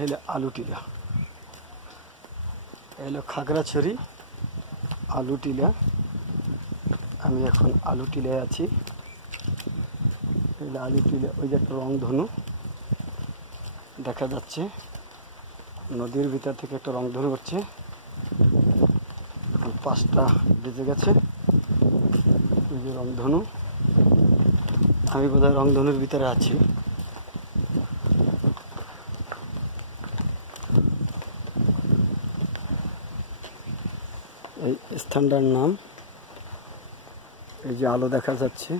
হলো আলুটিলা, হলো খাগড়াছড়ি আলুটিলা। আমি এখন আলুটিলায় আছি। আলুটিলা ওই যে একটা রংধনু দেখা যাচ্ছে, নদীর ভিতর থেকে একটা রংধনু উঠছে। 5টা বেজে গেছে। ওই যে রংধনু, আমি বোধহয় রংধনুর ভিতরে আছি। এই স্থানটার নাম, এই যে আলো দেখা যাচ্ছে,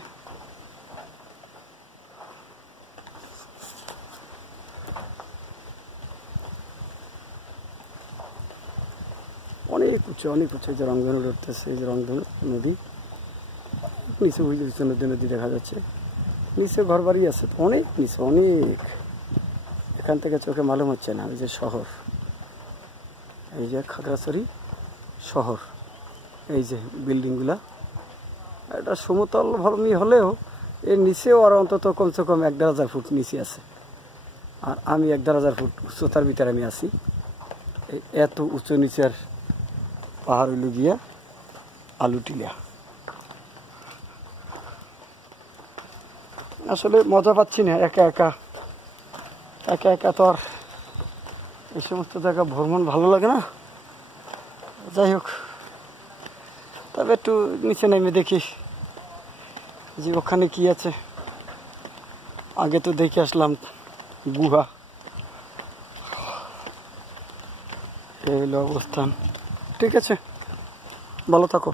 অনেক উঁচু অনেক উঁচু। এই যে রংধনু উঠতেছে, এই যে রংধনু নদী, নিচে ওই যে নদী নদী দেখা যাচ্ছে, নিচে ঘর বাড়ি আছে অনেক নিচে, অনেক। এখান থেকে চোখে মালুম হচ্ছে না। এই যে শহর, এই যে খাগড়াছড়ি শহর, এই যে বিল্ডিংগুলা। এটা সমতল ভূমি হলেও এর নিচেও আর অন্তত কমসে কম 1,500 ফুট নিচে আছে। আর আমি 1,500 ফুট উচ্চতার ভিতরে আমি আছি। এত উঁচু নিচের পাহাড় হইল গিয়া আলুটিলা। আসলে মজা পাচ্ছি না একা একা। একা একা তো আর এই সমস্ত জায়গা ভ্রমণ ভালো লাগে না। যাই হোক, তবে একটু নিচে নেমে দেখি যে ওখানে কি আছে। আগে তো দেখে আসলাম গুহা। এই হলো অবস্থান। ঠিক আছে, ভালো থাকো।